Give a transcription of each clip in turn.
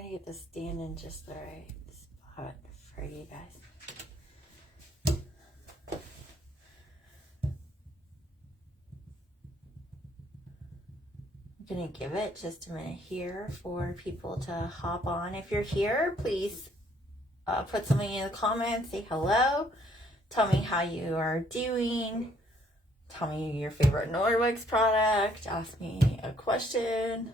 trying to get this stand in just the right spot for you guys. I'm gonna give it just a minute here for people to hop on. If you're here, please put something in the comments, say hello, tell me how you are doing, tell me your favorite Norwex product, ask me a question,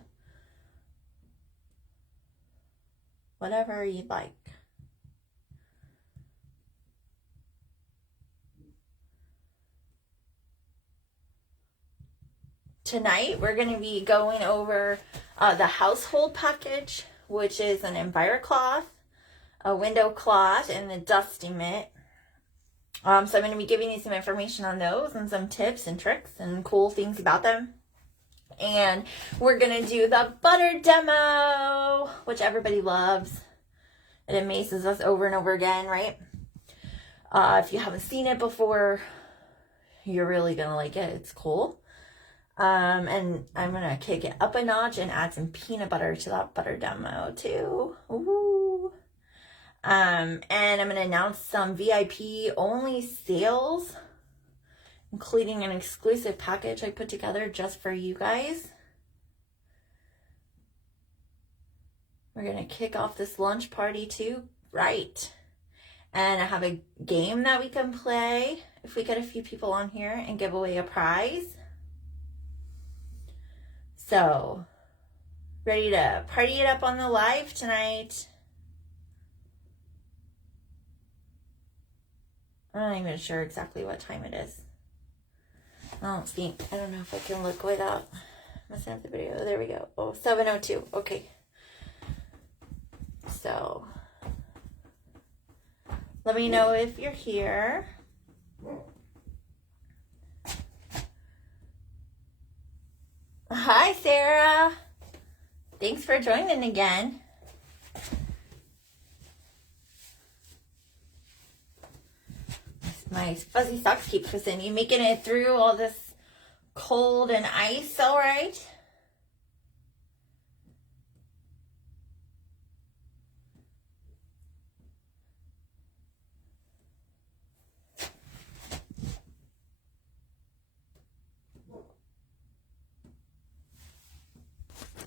whatever you'd like. Tonight, we're going to be going over the household package, which is an Enviro Cloth, a window cloth, and a dusty mitt. So I'm going to be giving you some information on those and some tips and tricks and cool things about them. And we're going to do the butter demo, which everybody loves. It amazes us over and over again, right? If you haven't seen it before, you're really going to like it. It's cool. And I'm going to kick it up a notch and add some peanut butter to that butter demo too. Ooh. And I'm going to announce some VIP only sales, including an exclusive package I put together just for you guys. We're going to kick off this lunch party too, right? And I have a game that we can play if we get a few people on here and give away a prize. So, ready to party it up on the live tonight. I'm not even sure exactly what time it is. I don't know if I can look without messing up the video. There we go. Oh, 7:02. Okay. So, let me know if you're here. Hi, Sarah. Thanks for joining again. My fuzzy socks keep twisting. You making it through all this cold and ice all right?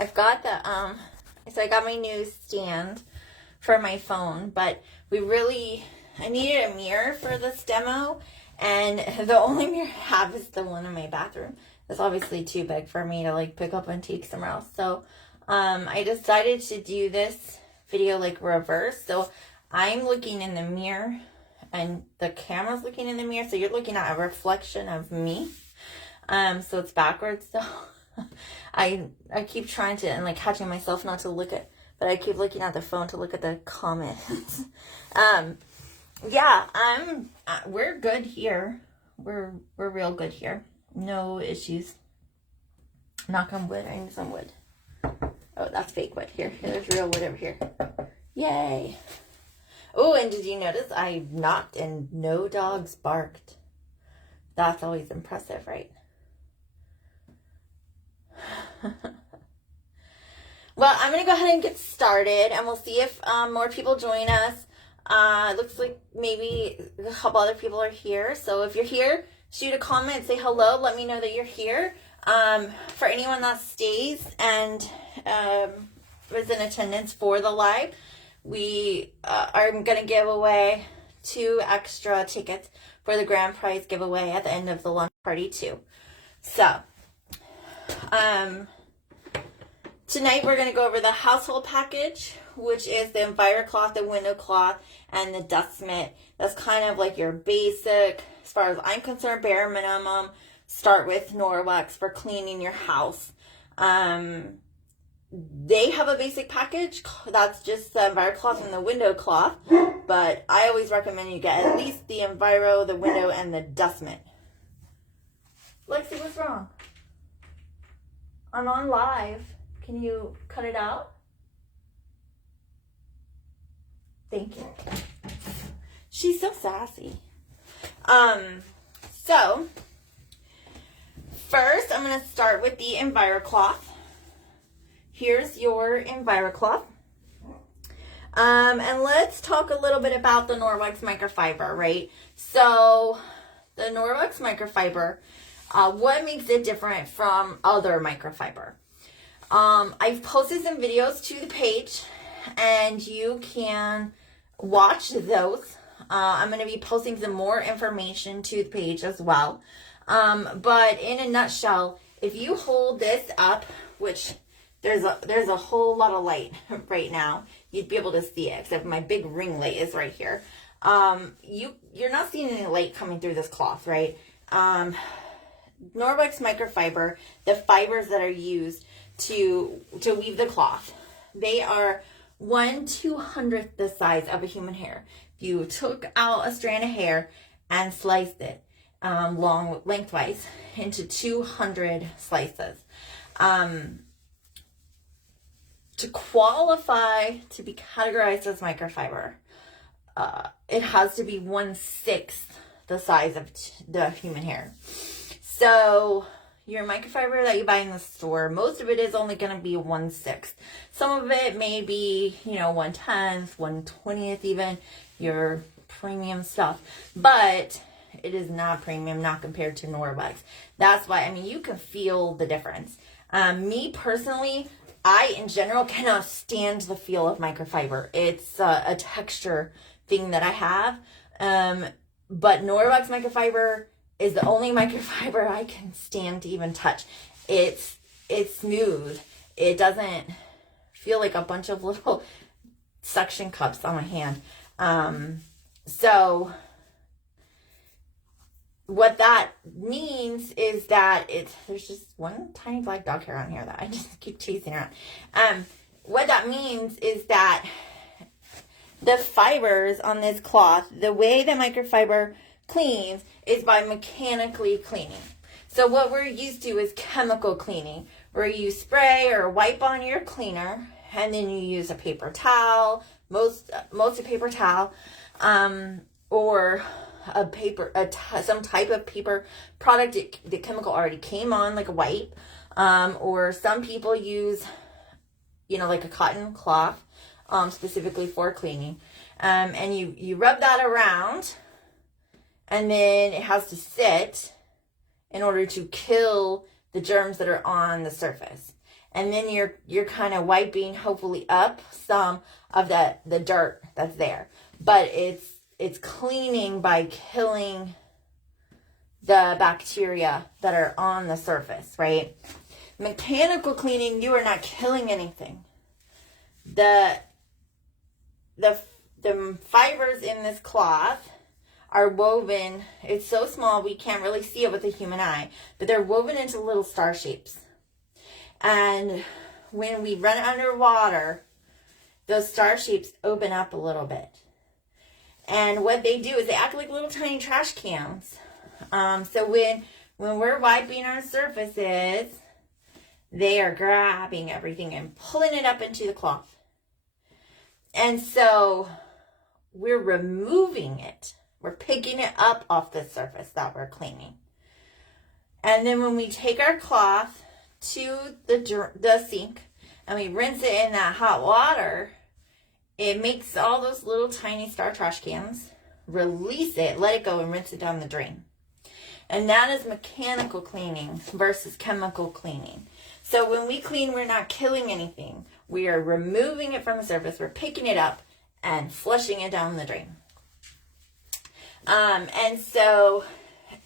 I've got the, so I got my new stand for my phone, but I needed a mirror for this demo, and the only mirror I have is the one in my bathroom. It's obviously too big for me to like pick up and take somewhere else. So, I decided to do this video like reverse. So I'm looking in the mirror and the camera's looking in the mirror. So you're looking at a reflection of me. So it's backwards. So I keep trying to, and like catching myself not to look at, but I keep looking at the phone to look at the comments. Yeah, we're good here. We're real good here. No issues. Knock on wood. I need some wood. Oh, that's fake wood. Here, there's real wood over here. Yay. Oh, and did you notice I knocked and no dogs barked? That's always impressive, right? Well, I'm going to go ahead and get started, and we'll see if more people join us. It looks like maybe a couple other people are here. So if you're here, shoot a comment, say hello, let me know that you're here. For anyone that stays and was in attendance for the live, we are going to give away 2 extra tickets for the grand prize giveaway at the end of the lunch party too. So, tonight we're going to go over the household package, which is the Enviro Cloth, the window cloth, and the dust mitt. That's kind of like your basic, as far as I'm concerned, bare minimum. Start with Norwex for cleaning your house. They have a basic package. That's just the Enviro Cloth and the window cloth. But I always recommend you get at least the Enviro, the window, and the dust mitt. Lexi, what's wrong? I'm on live. Can you cut it out? Thank you. She's so sassy. So first I'm going to start with the Enviro Cloth. Here's your Enviro Cloth. And let's talk a little bit about the Norwex Microfiber, right? So the Norwex Microfiber, what makes it different from other microfiber? I've posted some videos to the page and you can watch those. I'm going to be posting some more information to the page as well. But in a nutshell, if you hold this up, which there's a whole lot of light right now, you'd be able to see it, except my big ring light is right here. You're not seeing any light coming through this cloth, right? Norwex Microfiber, the fibers that are used to weave the cloth, they are 1/200th the size of a human hair. If you took out a strand of hair and sliced it lengthwise into 200 slices, to qualify to be categorized as microfiber, it has to be 1/6 the size of the human hair. So your microfiber that you buy in the store, most of it is only going to be 1/6. Some of it may be, 1/10, 1/20th even, your premium stuff. But it is not premium, not compared to Norwex. That's why, you can feel the difference. Me personally, I in general cannot stand the feel of microfiber. It's a texture thing that I have. But Norwex Microfiber is the only microfiber I can stand to even touch. It's smooth. It doesn't feel like a bunch of little suction cups on my hand. So what that means is that there's just one tiny black dog hair on here that I just keep chasing around. What that means is that the fibers on this cloth, the way the microfiber cleans is by mechanically cleaning. So what we're used to is chemical cleaning, where you spray or wipe on your cleaner and then you use a paper towel, most a paper towel, or some type of paper product. The chemical already came on, like a wipe, or some people use, like a cotton cloth, specifically for cleaning, and you rub that around, and then it has to sit in order to kill the germs that are on the surface. And then you're kind of wiping, hopefully, up some of the dirt that's there. But it's cleaning by killing the bacteria that are on the surface, right? Mechanical cleaning, you are not killing anything. The fibers in this cloth are woven. It's so small we can't really see it with the human eye, but they're woven into little star shapes. And when we run it underwater, those star shapes open up a little bit. And what they do is they act like little tiny trash cans. So when we're wiping our surfaces, they are grabbing everything and pulling it up into the cloth. And so we're removing it. We're picking it up off the surface that we're cleaning. And then when we take our cloth to the sink and we rinse it in that hot water, it makes all those little tiny star trash cans, release it, let it go, and rinse it down the drain. And that is mechanical cleaning versus chemical cleaning. So when we clean, we're not killing anything. We are removing it from the surface. We're picking it up and flushing it down the drain. And so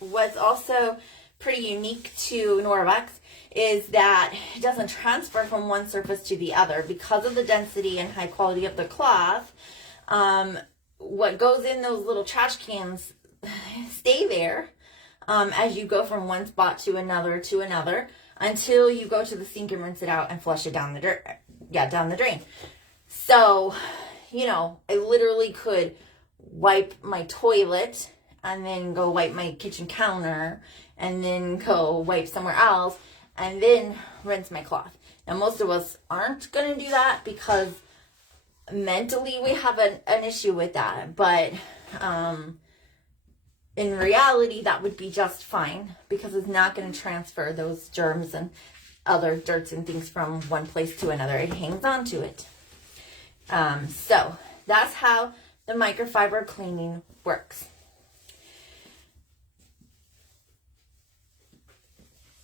what's also pretty unique to Norwex is that it doesn't transfer from one surface to the other because of the density and high quality of the cloth. What goes in those little trash cans stay there as you go from one spot to another until you go to the sink and rinse it out and flush it down the drain. So, I literally could wipe my toilet and then go wipe my kitchen counter and then go wipe somewhere else and then rinse my cloth. Now, most of us aren't going to do that because mentally we have an issue with that. But in reality, that would be just fine because it's not going to transfer those germs and other dirts and things from one place to another. It hangs on to it. So that's how the microfiber cleaning works.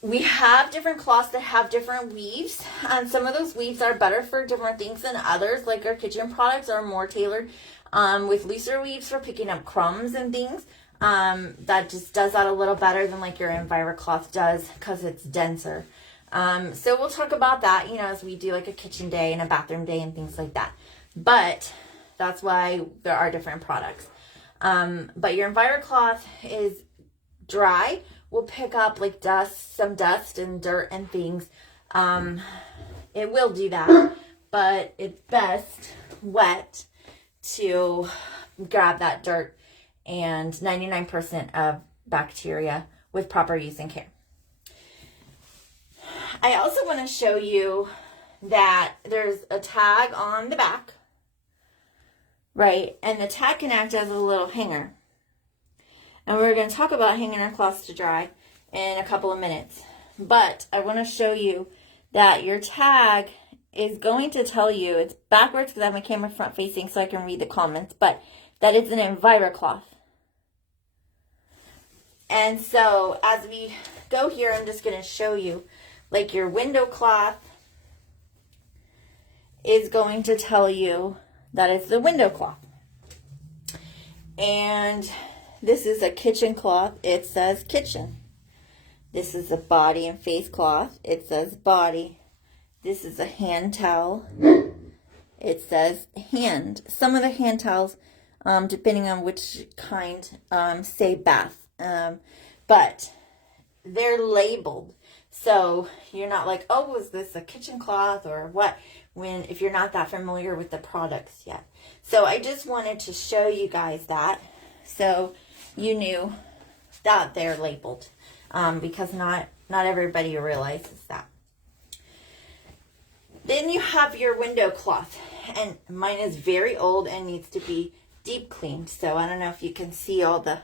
We have different cloths that have different weaves, and some of those weaves are better for different things than others. Like our kitchen products are more tailored with looser weaves for picking up crumbs and things. That just does that a little better than like your EnviroCloth does because it's denser. So we'll talk about that, as we do like a kitchen day and a bathroom day and things like that. But that's why there are different products. But your EnviroCloth is dry. Will pick up like some dust and dirt and things. It will do that, but it's best wet to grab that dirt and 99% of bacteria with proper use and care. I also want to show you that there's a tag on the back, right? And the tag can act as a little hanger. And we're going to talk about hanging our cloths to dry in a couple of minutes. But I want to show you that your tag is going to tell you, it's backwards because I have my camera front facing so I can read the comments, but that it's an EnviroCloth. And so as we go here, I'm just going to show you, like your window cloth is going to tell you that it's the window cloth. And this is a kitchen cloth. It says kitchen. This is a body and face cloth. It says body. This is a hand towel. It says hand. Some of the hand towels, depending on which kind, say bath. But they're labeled. So you're not like, oh, was this a kitchen cloth or what? If you're not that familiar with the products yet. So I just wanted to show you guys that. So you knew that they're labeled, because not everybody realizes that. Then you have your window cloth, and mine is very old and needs to be deep cleaned. So I don't know if you can see all the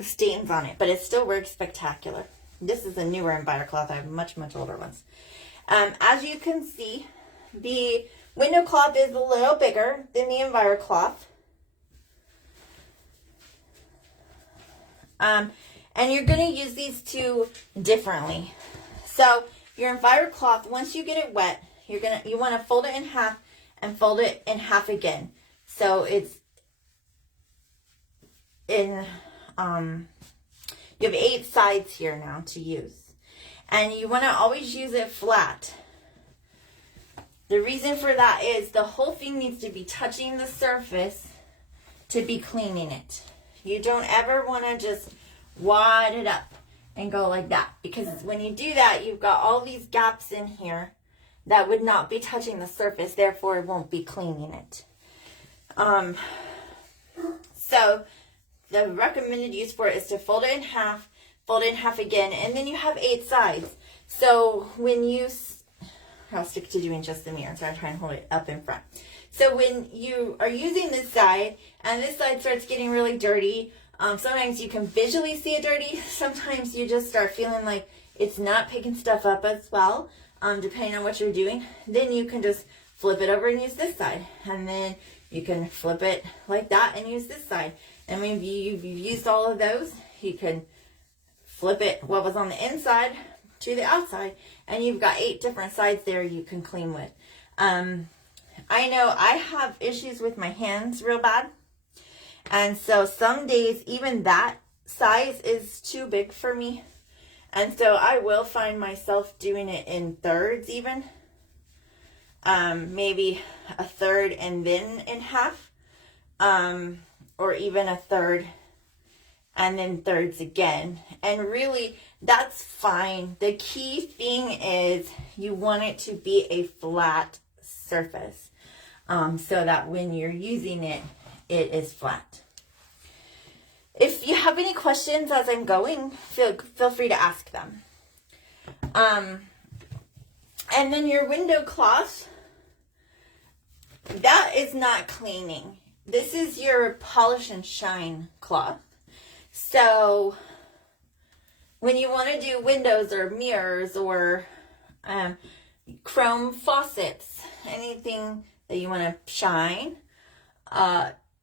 stains on it, but it still works spectacular. This is a newer EnviroCloth. I have much older ones. As you can see, the window cloth is a little bigger than the EnviroCloth. And you're going to use these two differently. So your EnviroCloth, once you get it wet, you want to fold it in half and fold it in half again. So it's in, you have 8 sides here now to use. And you want to always use it flat. The reason for that is the whole thing needs to be touching the surface to be cleaning it. You don't ever want to just wad it up and go like that, because when you do that, you've got all these gaps in here that would not be touching the surface, therefore it won't be cleaning it. So the recommended use for it is to fold it in half again, and then you have 8 sides. So when you, I'll stick to doing just the mirror, so I try and hold it up in front. So when you are using this side, and this side starts getting really dirty, sometimes you can visually see it dirty. Sometimes you just start feeling like it's not picking stuff up as well, depending on what you're doing. Then you can just flip it over and use this side. And then you can flip it like that and use this side. And when you've used all of those, you can flip it, what was on the inside to the outside. And you've got 8 different sides there you can clean with. I know I have issues with my hands real bad. And so some days, even that size is too big for me. And so I will find myself doing it in thirds even. Maybe a third and then in half. Or even a third and then thirds again. And really, that's fine. The key thing is you want it to be a flat surface. So that when you're using it, it is flat. If you have any questions as I'm going, feel free to ask them. And then your window cloth, that is not cleaning. This is your polish and shine cloth. So when you want to do windows or mirrors or chrome faucets, anything that you want to shine,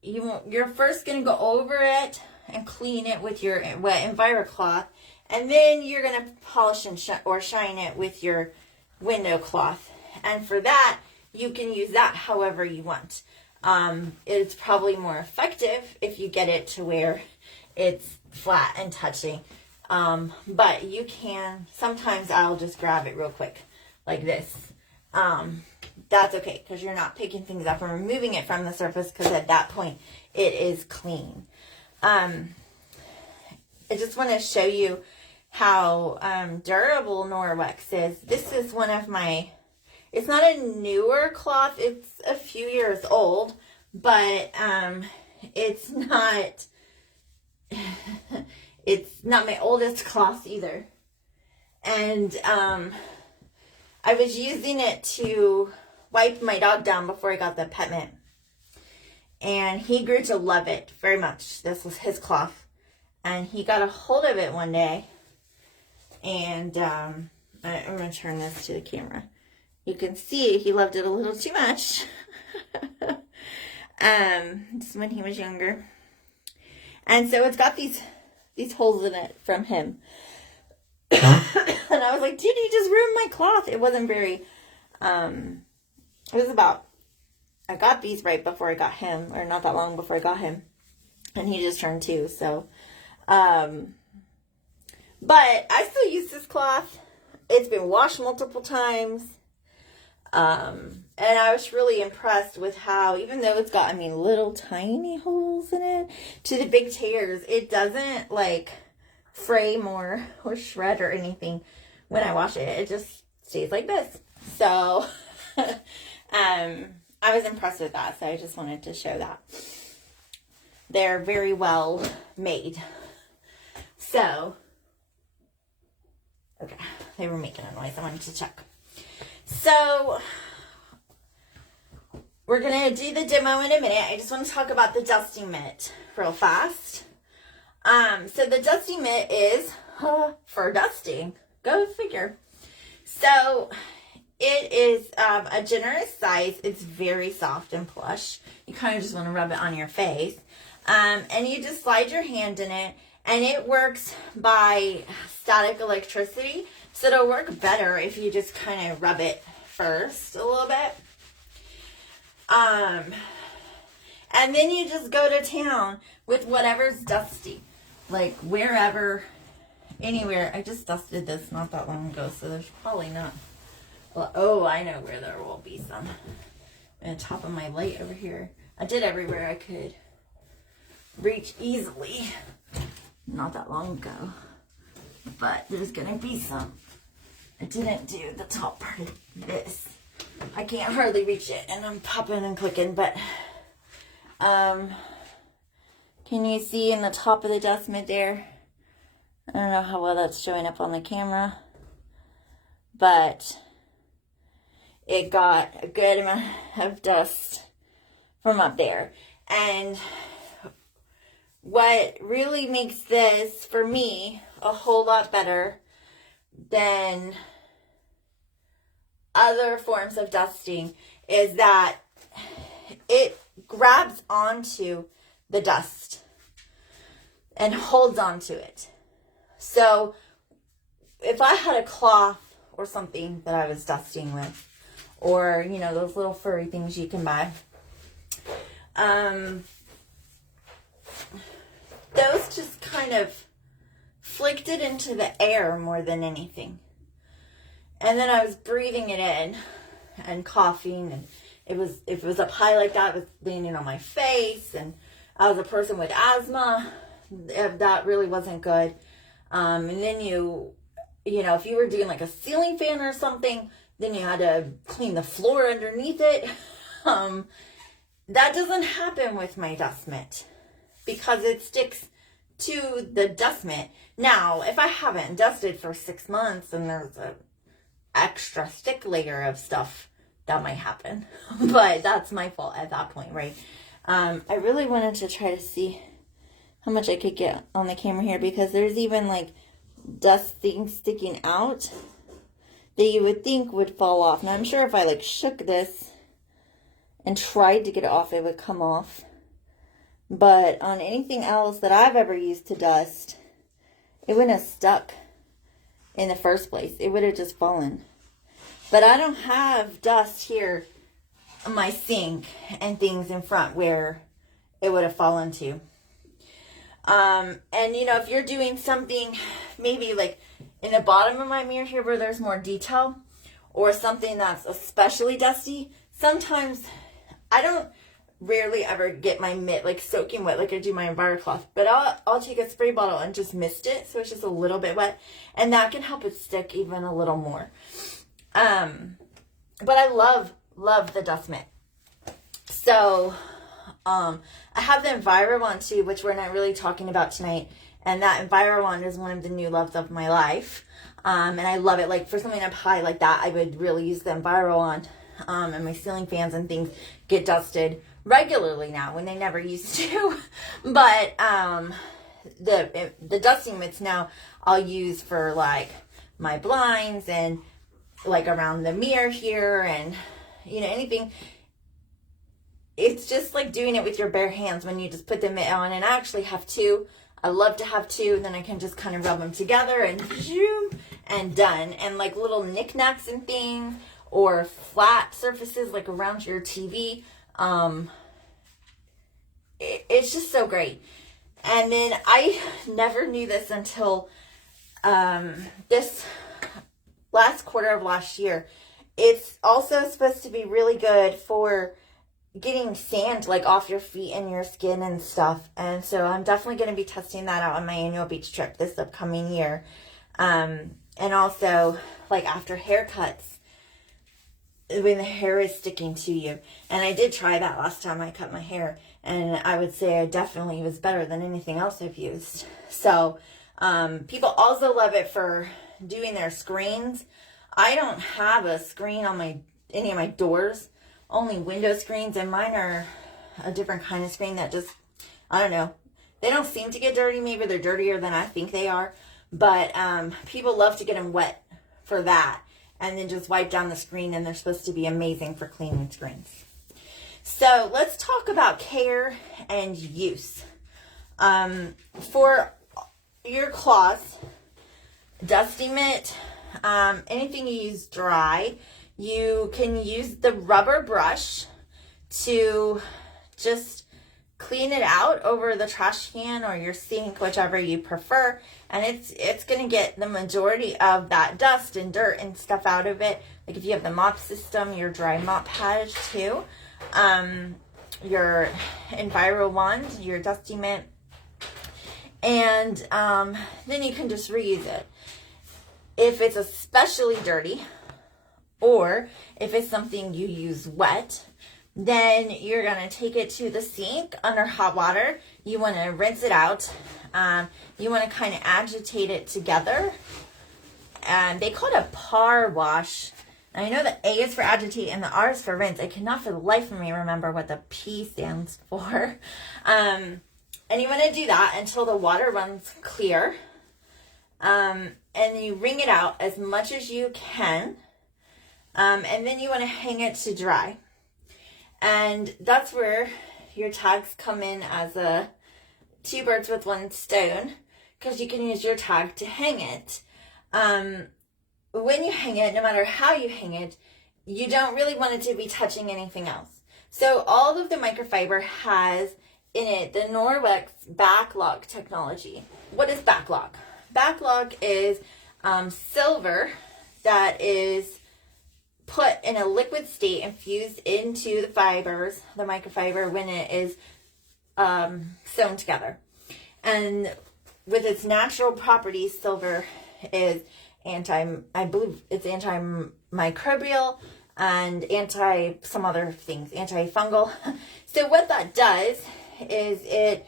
you're first going to go over it and clean it with your wet EnviroCloth, and then you're going to polish and shine it with your window cloth. And for that, you can use that however you want. It's probably more effective if you get it to where it's flat and touching. But you can, sometimes I'll just grab it real quick like this. That's okay, because you're not picking things up and removing it from the surface, because at that point it is clean. I just want to show you how durable Norwex is. This is one of my, it's not a newer cloth, it's a few years old, but it's not it's not my oldest cloth either. And I was using it to wipe my dog down before I got the pet mitt. And he grew to love it very much. This was his cloth. And he got a hold of it one day. And I'm going to turn this to the camera. You can see he loved it a little too much. This is when he was younger. And so it's got these holes in it from him. And I was like, dude, you just ruined my cloth. It wasn't very, it was about, I got these right before I got him, or not that long before I got him. And he just turned 2, so, but I still use this cloth. It's been washed multiple times. And I was really impressed with how, even though it's got, little tiny holes in it, to the big tears, it doesn't, like, frame or shred or anything when I wash it. It just stays like this. So, I was impressed with that, so I just wanted to show that. They're very well made. So, okay, they were making a noise. I wanted to check. So, we're going to do the demo in a minute. I just want to talk about the dusting mitt real fast. So the dusting mitt is for dusting. Go figure. So, it is a generous size. It's very soft and plush. You kind of just want to rub it on your face. And you just slide your hand in it. And it works by static electricity. So it'll work better if you just kind of rub it first a little bit. And then you just go to town with whatever's dusty. Like wherever, anywhere. I just dusted this not that long ago, so there's probably not. Well, oh, I know where there will be some. On the top of my light over here. I did everywhere I could reach easily. Not that long ago. But there's going to be some. I didn't do the top part of this. I can't hardly reach it, and I'm popping and clicking, but can you see in the top of the dust mitt there? I don't know how well that's showing up on the camera, but it got a good amount of dust from up there. And what really makes this, for me, a whole lot better than other forms of dusting is that it grabs onto the dust and holds onto it. So if I had a cloth or something that I was dusting with, or those little furry things you can buy, those just kind of flicked it into the air more than anything. And then I was breathing it in and coughing, and if it was up high like that, it was leaning on my face, and I was a person with asthma. That really wasn't good. And then if you were doing like a ceiling fan or something, then you had to clean the floor underneath it. That doesn't happen with my dust mitt because it sticks to the dust mitt. Now, if I haven't dusted for 6 months and there's a extra stick layer of stuff, that might happen. But that's my fault at that point, right? I really wanted to try to see how much I could get on the camera here, because there's even like dust things sticking out that you would think would fall off. Now I'm sure if I like shook this and tried to get it off, it would come off. But on anything else that I've ever used to dust, it wouldn't have stuck in the first place. It would have just fallen. But I don't have dust here on my sink and things in front where it would have fallen to. And you know, if you're doing something maybe like in the bottom of my mirror here where there's more detail, or something that's especially dusty, sometimes I don't rarely ever get my mitt like soaking wet like I do my EnviroCloth, but I'll take a spray bottle and just mist it so it's just a little bit wet, and that can help it stick even a little more. But I love the dust mitt. So I have the Enviro one too, which we're not really talking about tonight, and that Enviro one is one of the new loves of my life. And I love it. Like for something up high like that, I would really use the Enviro on. And my ceiling fans and things get dusted regularly now when they never used to. But the dusting mitts now I'll use for like my blinds and like around the mirror here, and you know, anything. It's just like doing it with your bare hands when you just put the mitt on. And I actually have two. I love to have two, and then I can just kind of rub them together and zoom and done. And like little knickknacks and things, or flat surfaces like around your TV. It's just so great. And then I never knew this until this last quarter of last year. It's also supposed to be really good for getting sand like off your feet and your skin and stuff. And so I'm definitely going to be testing that out on my annual beach trip this upcoming year. And also like after haircuts, when the hair is sticking to you. And I did try that last time I cut my hair, and I would say it definitely was better than anything else I've used. So people also love it for doing their screens. I don't have a screen on any of my doors, only window screens, and mine are a different kind of screen that just, I don't know, they don't seem to get dirty. Maybe they're dirtier than I think they are, but people love to get them wet for that, and then just wipe down the screen, and they're supposed to be amazing for cleaning screens. So let's talk about care and use. For your cloths, dusty mitt, anything you use dry, you can use the rubber brush to just clean it out over the trash can or your sink, whichever you prefer, and it's going to get the majority of that dust and dirt and stuff out of it. Like if you have the mop system, your dry mop pad too, your Enviro wand, your dusty mitt, and then you can just reuse it. If it's especially dirty, or if it's something you use wet, then you're going to take it to the sink under hot water. You want to rinse it out. You want to kind of agitate it together. And they call it a par wash. And I know the A is for agitate and the R is for rinse. I cannot for the life of me remember what the P stands for. And you want to do that until the water runs clear. And you wring it out as much as you can. And then you want to hang it to dry. And that's where your tags come in as two birds with one stone, because you can use your tag to hang it. When you hang it, no matter how you hang it, you don't really want it to be touching anything else. So all of the microfiber has in it the Norwex backlog technology. What is backlog? Backlog is silver that is put in a liquid state, infused into the fibers, the microfiber, when it is sewn together. And with its natural properties, silver is I believe it's antimicrobial and some other things, antifungal. So what that does is it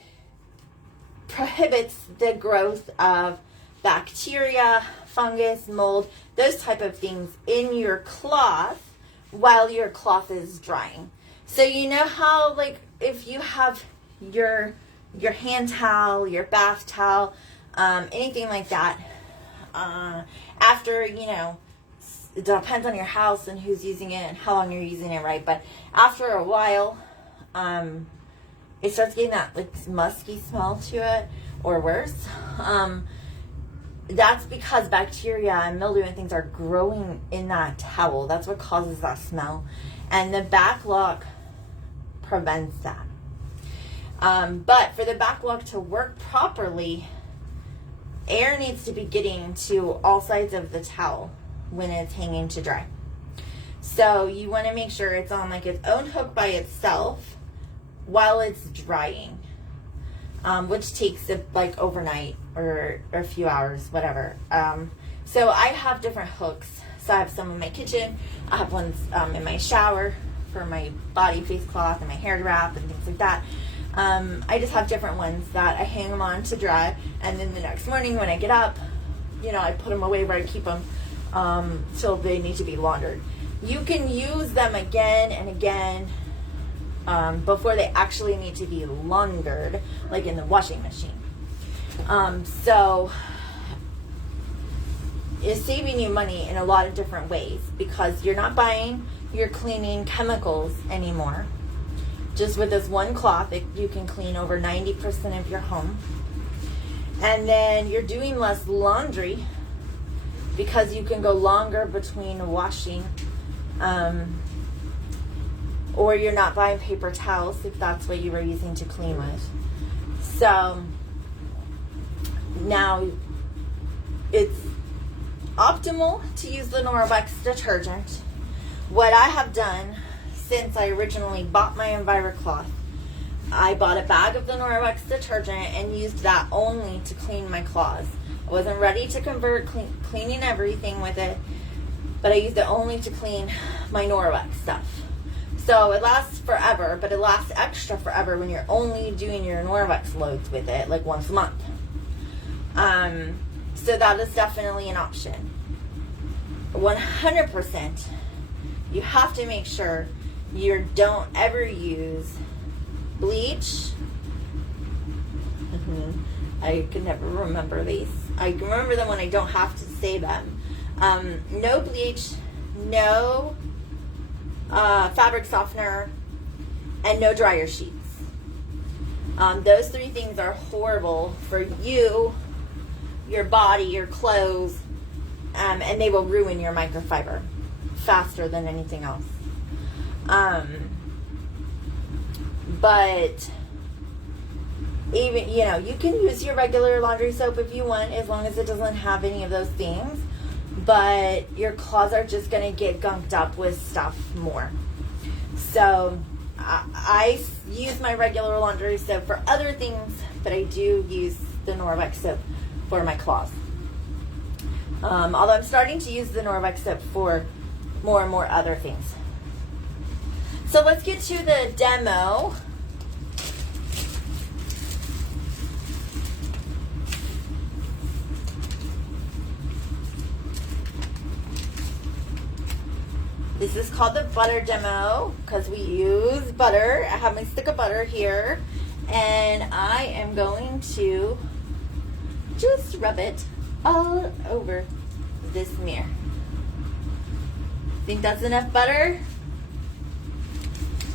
prohibits the growth of bacteria, fungus, mold, those type of things in your cloth while your cloth is drying. So you know how, like, if you have your hand towel, your bath towel, anything like that, after, it depends on your house and who's using it and how long you're using it, right? But after a while, it starts getting that like musky smell to it, or worse. That's because bacteria and mildew and things are growing in that towel. That's what causes that smell. And the back lock prevents that. But for the back lock to work properly, air needs to be getting to all sides of the towel when it's hanging to dry. So you want to make sure it's on like its own hook by itself while it's drying, which takes like overnight or a few hours, whatever. So I have different hooks. So I have some in my kitchen. I have ones in my shower for my body face cloth and my hair wrap and things like that. I just have different ones that I hang them on to dry, and then the next morning when I get up, you know, I put them away where I keep them till they need to be laundered. You can use them again and again before they actually need to be laundered, like in the washing machine. So it's saving you money in a lot of different ways because you're not buying your cleaning chemicals anymore. Just with this one cloth, you can clean over 90% of your home. And then you're doing less laundry because you can go longer between washing. Or you're not buying paper towels if that's what you were using to clean with. So now it's optimal to use the Norwex detergent. What I have done since I originally bought my EnviroCloth, I bought a bag of the Norwex detergent and used that only to clean my cloths. I wasn't ready to convert cleaning everything with it, but I used it only to clean my Norwex stuff. So it lasts forever, but it lasts extra forever when you're only doing your Norwex loads with it, like once a month. So that is definitely an option. 100%, you have to make sure you don't ever use bleach. I can never remember these. I can remember them when I don't have to say them. No bleach, no fabric softener, and no dryer sheets. Those three things are horrible for you, your body, your clothes, and they will ruin your microfiber faster than anything else. But even, you know, you can use your regular laundry soap if you want, as long as it doesn't have any of those things. But your cloths are just going to get gunked up with stuff more. So I use my regular laundry soap for other things, but I do use the Norwex soap for my cloths. Although I'm starting to use the Norwex soap for more and more other things. So let's get to the demo. This is called the butter demo because we use butter. I have my stick of butter here, and I am going to just rub it all over this mirror. Think that's enough butter?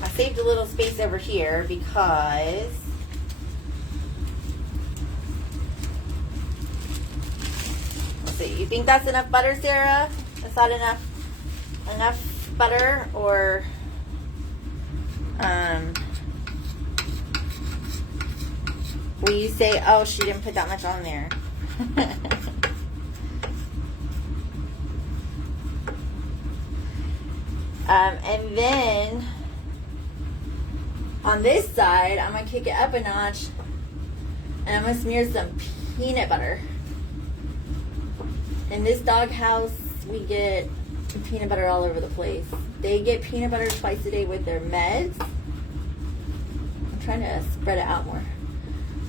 I saved a little space over here because let's see, you think that's enough butter, Sarah? Is that enough butter, or will you say, oh, she didn't put that much on there? And then on this side, I'm going to kick it up a notch, and I'm going to smear some peanut butter. In this doghouse, we get peanut butter all over the place. They get peanut butter twice a day with their meds. I'm trying to spread it out more.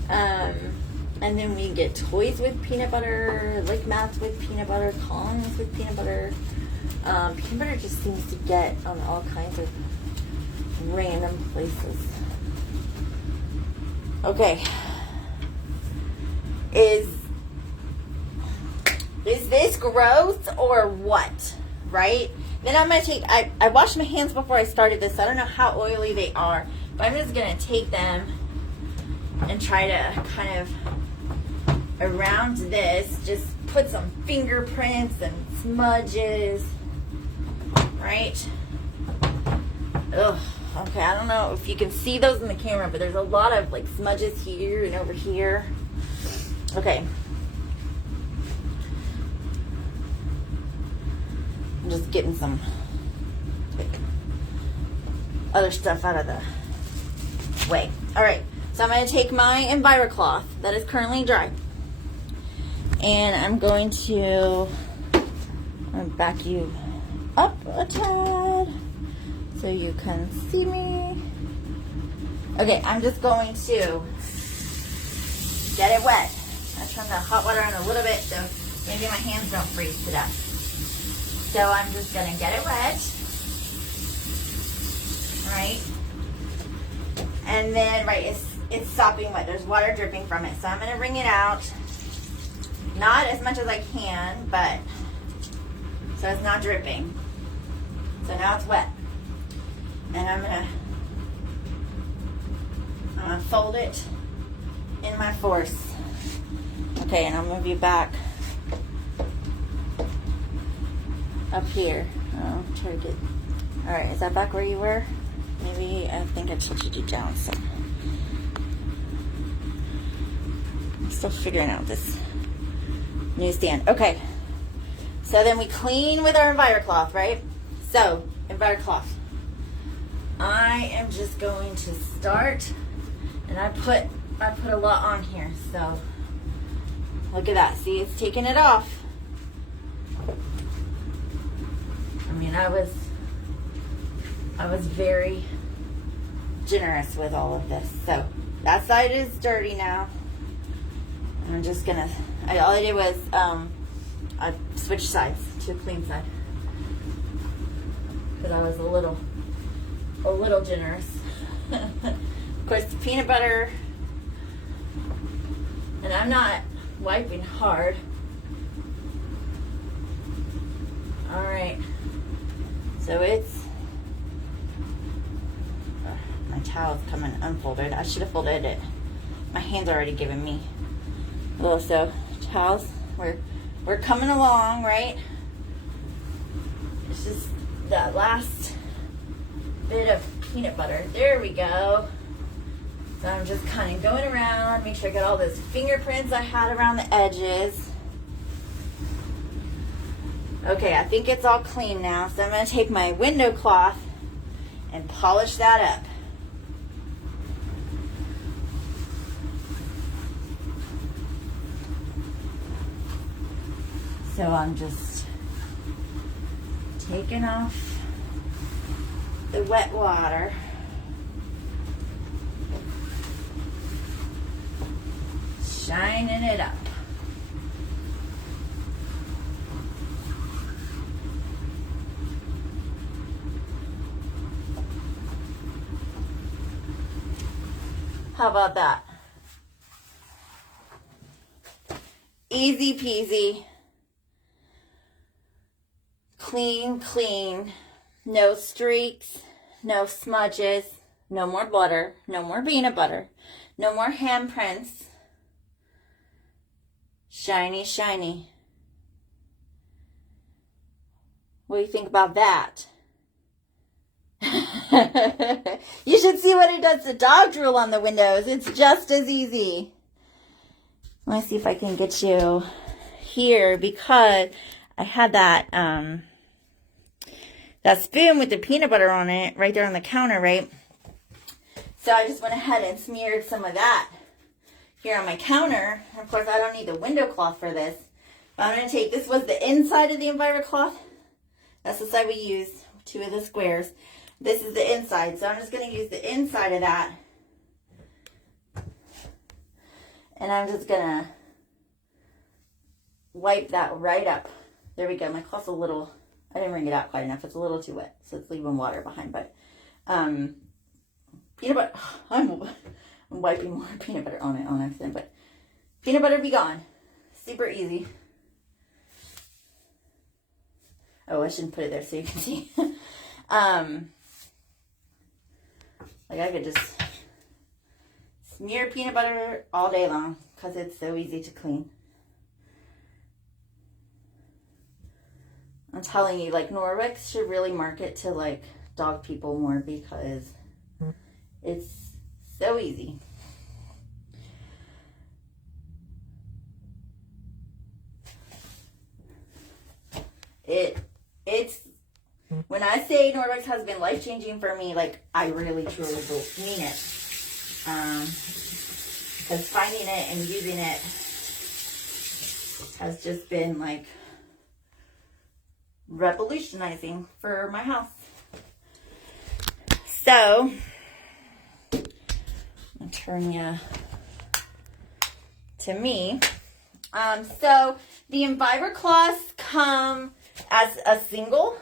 And then we get toys with peanut butter, lick mats with peanut butter, tongs with peanut butter. Peanut butter just seems to get on all kinds of random places. Okay. Is this gross or what? right? Then I'm going to take, I washed my hands before I started this, so I don't know how oily they are, but I'm just going to take them and try to kind of around this, just put some fingerprints and smudges, right? Ugh, okay, I don't know if you can see those in the camera, but there's a lot of like smudges here and over here. Okay. I'm just getting some like, other stuff out of the way. All right, so I'm going to take my EnviroCloth that is currently dry, and I'm going to back you up a tad so you can see me. Okay, I'm just going to get it wet. I turned the hot water on a little bit so maybe my hands don't freeze to death. So I'm just going to get it wet, right? And then, right, it's sopping wet. There's water dripping from it. So I'm going to wring it out. Not as much as I can, but so it's not dripping. So now it's wet. And I'm going to fold it in my force. Okay, and I'll move you back up here. I'll try to get, all right, is that back where you were? Maybe, I think I tilted you down some. I'm still figuring out this new stand. Okay, so then we clean with our EnviroCloth, right? So, EnviroCloth. I am just going to start, and I put a lot on here, so look at that. See, it's taking it off. I mean, I was very generous with all of this. So that side is dirty now. I'm just gonna, all I did was I switched sides to a clean side because I was a little generous. Of course, the peanut butter, and I'm not wiping hard. All right. So it's, my towel's coming unfolded. I should have folded it. My hand's already giving me a little, so towels, we're coming along, right? It's just that last bit of peanut butter. There we go. So I'm just kind of going around, make sure I got all those fingerprints I had around the edges. Okay, I think it's all clean now, so I'm going to take my window cloth and polish that up. So I'm just taking off the wet water. Shining it up. How about that? Easy peasy. Clean, clean. No streaks, no smudges, no more butter, no more peanut butter, no more handprints. Shiny, shiny. What do you think about that? You should see what it does to dog drool on the windows. It's just as easy. Let me see if I can get you here, because I had that that spoon with the peanut butter on it right there on the counter, right? So I just went ahead and smeared some of that here on my counter. And of course, I don't need the window cloth for this. But I'm going to take, this was the inside of the EnviroCloth. That's the side we used, 2 of the squares. This is the inside, so I'm just going to use the inside of that. And I'm just going to wipe that right up. There we go. My cloth's a little, I didn't wring it out quite enough. It's a little too wet, so it's leaving water behind. But peanut butter, I'm wiping more peanut butter on it on accident. But peanut butter be gone. Super easy. Oh, I shouldn't put it there so you can see. Like I could just smear peanut butter all day long because it's so easy to clean. I'm telling you, like, Norwex should really market to, like, dog people more because it's so easy. It's when I say Norwex has been life-changing for me, like, I really truly mean it. Because finding it and using it has just been like revolutionizing for my house. So I'll turn you to me. So the Enviro Cloths come as a single,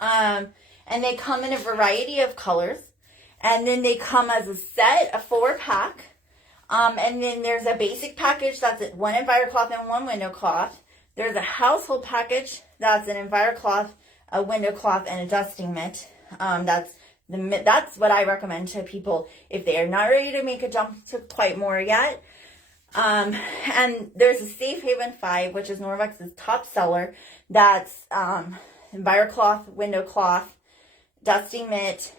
and they come in a variety of colors, and then they come as a set, a 4-pack, and then there's a basic package that's one Enviro Cloth and one window cloth. There's a household package that's an Enviro Cloth, a window cloth, and a dusting mitt. That's what I recommend to people if they are not ready to make a jump to quite more yet. And there's a Safe Haven 5, which is Norwex's top seller. That's Enviro Cloth, window cloth, dusting mitt,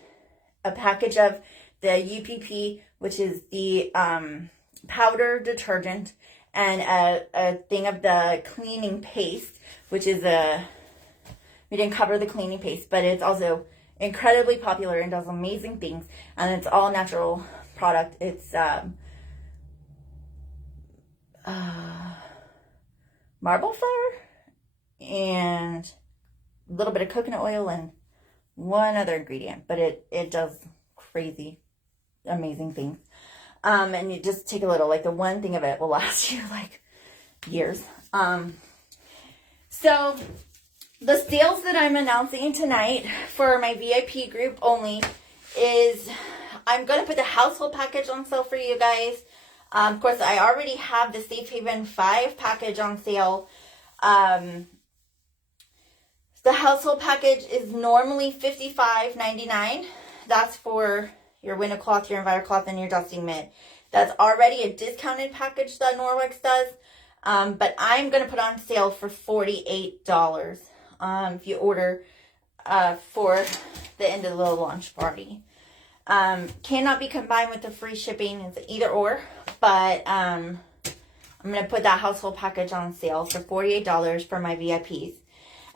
a package of the UPP, which is the powder detergent, and a thing of the cleaning paste, which is we didn't cover the cleaning paste, but it's also incredibly popular and does amazing things, and it's all natural product. It's marble flour and a little bit of coconut oil and one other ingredient, but it does crazy amazing things. And you just take a little, like the one thing of it will last you like years. So the sales that I'm announcing tonight for my VIP group only is I'm going to put the household package on sale for you guys. Of course, I already have the Safe Haven 5 package on sale. The household package is normally $55.99. That's for your window cloth, your Enviro Cloth, and your dusting mitt. That's already a discounted package that Norwex does. But I'm going to put on sale for $48 if you order for the end of the launch party. Cannot be combined with the free shipping. It's either or. But I'm going to put that household package on sale for $48 for my VIPs.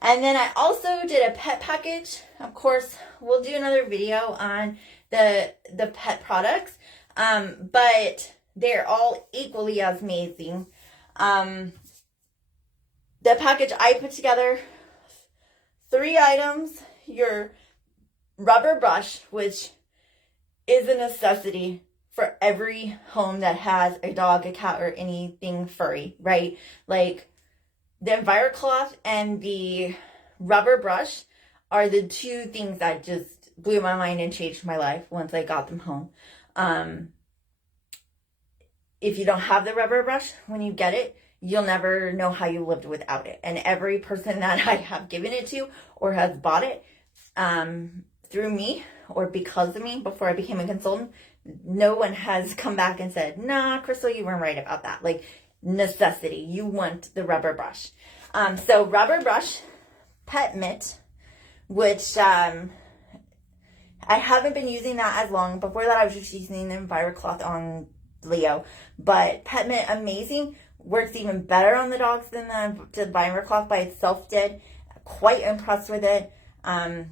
And then I also did a pet package. Of course, we'll do another video on the pet products. But they're all equally as amazing. The package I put together, 3 items. Your rubber brush, which is a necessity for every home that has a dog, a cat, or anything furry, right? Like the Enviro Cloth and the rubber brush are the 2 things that just blew my mind and changed my life once I got them home. If you don't have the rubber brush, when you get it, you'll never know how you lived without it. And every person that I have given it to or has bought it through me or because of me before I became a consultant, no one has come back and said, nah, Crystal, you weren't right about that. Like, necessity. You want the rubber brush. So rubber brush, pet mitt, which I haven't been using that as long. Before that, I was just using the Enviro Cloth on Leo. But pet mitt, amazing. Works even better on the dogs than the Enviro Cloth by itself did. Quite impressed with it.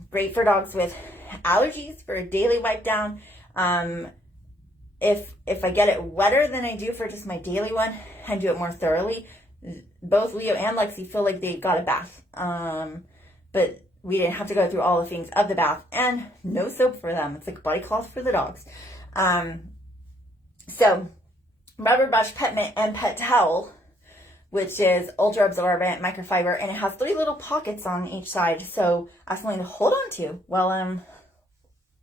Great for dogs with allergies for a daily wipe down. If I get it wetter than I do for just my daily one and do it more thoroughly, both Leo and Lexi feel like they got a bath. But we didn't have to go through all the things of the bath, and no soap for them. It's like body cloth for the dogs. So rubber brush, pet mitt, and pet towel, which is ultra absorbent microfiber, and it has 3 little pockets on each side, so I have something to hold on to while I'm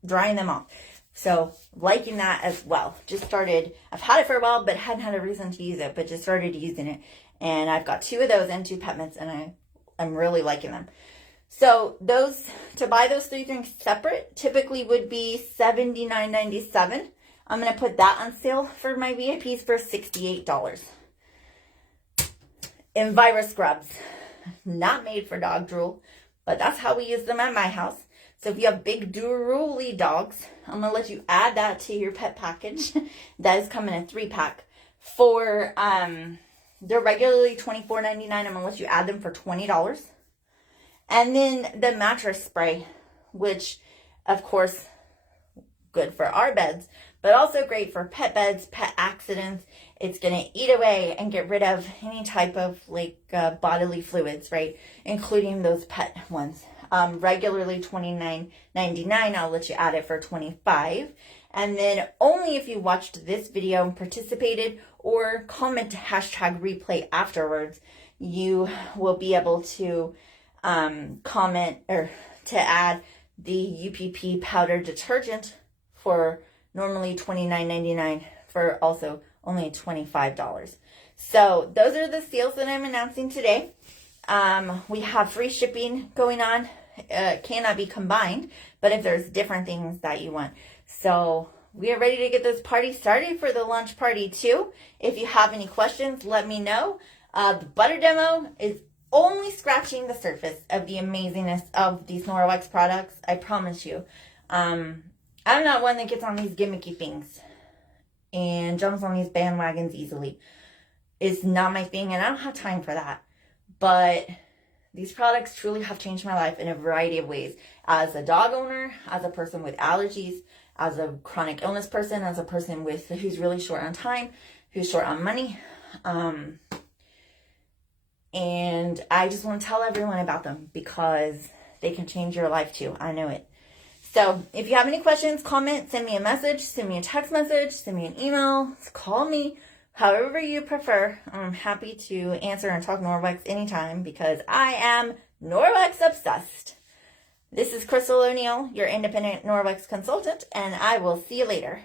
drying them off. So liking that as well. Just started, I've had it for a while, but hadn't had a reason to use it, but just started using it. And I've got 2 of those and 2 pet mitts, and I'm really liking them. So those, to buy those 3 drinks separate, typically would be $79.97. I'm going to put that on sale for my VIPs for $68. Enviro scrubs. Not made for dog drool, but that's how we use them at my house. So if you have big drooly dogs, I'm going to let you add that to your pet package. That is coming in a 3-pack. For, they're regularly $24.99. I'm going to let you add them for $20. And then the mattress spray, which, of course, good for our beds, but also great for pet beds, pet accidents. It's going to eat away and get rid of any type of bodily fluids, right? Including those pet ones. Regularly $29.99. I'll let you add it for $25. And then only if you watched this video and participated or comment #replay afterwards, you will be able to comment or to add the UPP powder detergent for normally $29.99 for also only $25. So those are the sales that I'm announcing today. We have free shipping going on. Cannot be combined, but if there's different things that you want. So we are ready to get this party started for the launch party too. If you have any questions, let me know. The butter demo is only scratching the surface of the amazingness of these Norwex products. I promise you. I'm not one that gets on these gimmicky things and jumps on these bandwagons easily. It's not my thing, and I don't have time for that. But these products truly have changed my life in a variety of ways. As a dog owner, as a person with allergies, as a chronic illness person, as a person who's really short on time, who's short on money. And I just want to tell everyone about them because they can change your life too. I know it. So if you have any questions, comment, send me a message, send me a text message, send me an email, call me, however you prefer. I'm happy to answer and talk Norwex anytime because I am Norwex obsessed. This is Crystal O'Neill, your independent Norwex consultant, and I will see you later.